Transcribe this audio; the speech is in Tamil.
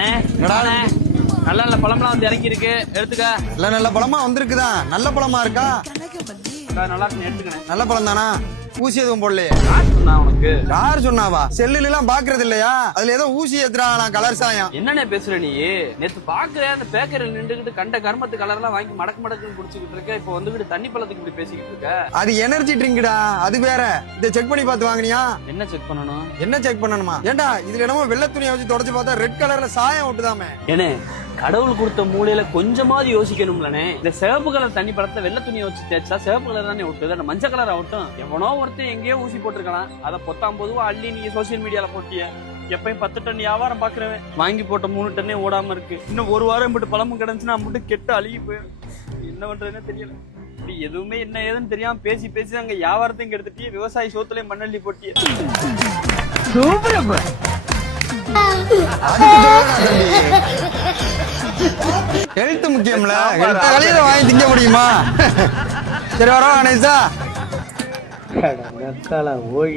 அண்ணே நல்ல நல்ல பழம்லாம் வந்து இறங்கி இருக்கு, எடுத்துக்க. நல்ல நல்ல பழமா வந்திருக்குதான். நல்ல பழமா இருக்கா? நல்லா இருக்கு, எடுத்துக்கணும். நல்ல பழம் தானா? ஊசி எதுவும் போடலையே? உனக்கு யார் சொன்னாவா? செல்லுல எல்லாம் பாக்குறது இல்லையா? அதுல ஏதோ ஊசி ஏத்துறாங்களா கலர் சாயம். என்னண்ணே பேசுற நீ? நேத்து பாக்குறேன் அந்த பேக்கரியில் நின்றுகிட்டு கண்ட கர்மத்து கலர் எல்லாம் வாங்கி மடக்கு மடக்குன்னு குடிச்சுக்கிட்டு இருக்க. இப்ப வந்துகிட்டு தண்ணி பழத்துக்கு இப்படி பேசிக்கிட்டு இருக்க. அது எனர்ஜி ட்ரிங்க்டா, அது வேற. இதை செக் பண்ணி பார்த்து வாங்கினியா? என்ன செக் பண்ணணும்? என்ன செக் பண்ணணுமா? ஏண்டா இதுல என்னமோ வெள்ளை துணியை வச்சு தொடச்சு பார்த்தா ரெட் கலர்ல சாயம் விட்டுதாமே. ஏனே கடவுள் கொடுத்த மூலையில கொஞ்சமாவது யோசிக்கணும்லனே. இந்த சிவப்பு கலர் தண்ணி படத்தை வெள்ளை துணியை வச்சு தேய்ச்சா சிவப்பு கலர் தானே விட்டுது, அந்த மஞ்சள் கலர் ஆகட்டும். எவனோ ஒருத்தன் எங்கேயோ ஊசி போட்டிருக்கலாம், அதை 19 அள்ளி நீங்க சோசியல் மீடியால போட்டிய. எப்பயும் 10 டன் வியாபாரம் பாக்குறவன் வாங்கி போட்ட 3 டன்னே ஓடாம இருக்கு. இன்னும் ஒரு வாரம் மட்டும் பழமும் கிடந்துச்சுன்னா மட்டும் கெட்டு அழுகி போயிடும். என்ன பண்றதுன்னு தெரியல. இப்படி எதுவுமே என்ன ஏதுன்னு தெரியாம பேசி பேசி அங்க வியாபாரத்தையும் கெடுத்துட்டு விவசாயி சோத்துலயே மண்ணள்ளி போட்டிய. ஹெல்த் முக்கியம்ல, ஹெல்த் வெளியில வாங்கி திங்க முடியுமா? சரி வரோம் கணேசா. ஓய்